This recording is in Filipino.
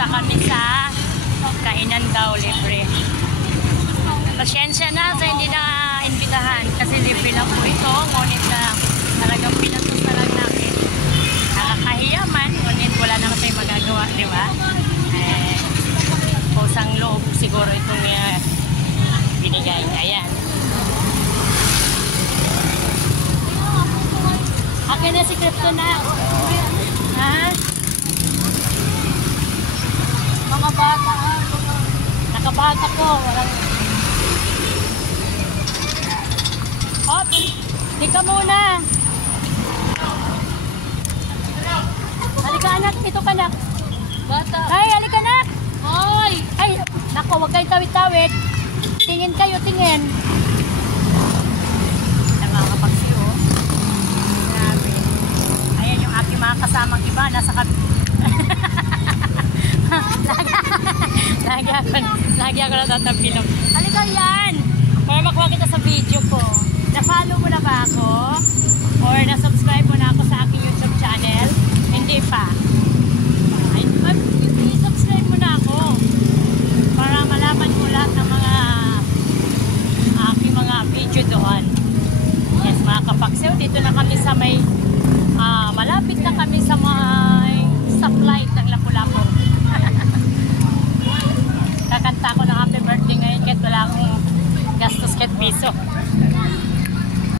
Pupunta kami sa kainan daw, libre. Pasyensya na sa hindi na imbitahan kasi libre lang po ito. Ngunit talagang pinatos na lang namin. Nakakahiya man, ngunit wala naman tayong magagawa, di ba? Pusang loob siguro itong binigay. Ayan. Akin na si Crypto na. Ha? Mga bata. Nakabata ko. Walang... Hop! Di ka muna. Halika anak. Ito ka nak. Bata. Ay, halika anak. Ay! Ay! Nako, huwag kayo tawid-tawid. Tingin kayo, tingin. Nakakapagsiyo. Grabe. Ayan yung aking mga kasamang iba. Nasa Lagi ako natatapilog. Halika yan! Para makuha kita sa video ko. Na-follow mo na ba ako? Or na-subscribe mo na ako sa aking YouTube channel? Hindi pa. Ay, i-subscribe mo na ako. Para malaman mo lahat ng mga aking mga video doon. Yes, mga kapaksew. Dito na kami sa may malapit na kami sa may stoplight ng Lapu-Lapu. Kakanta ko ng happy birthday ngayon kahit wala akong gastos kahit piso.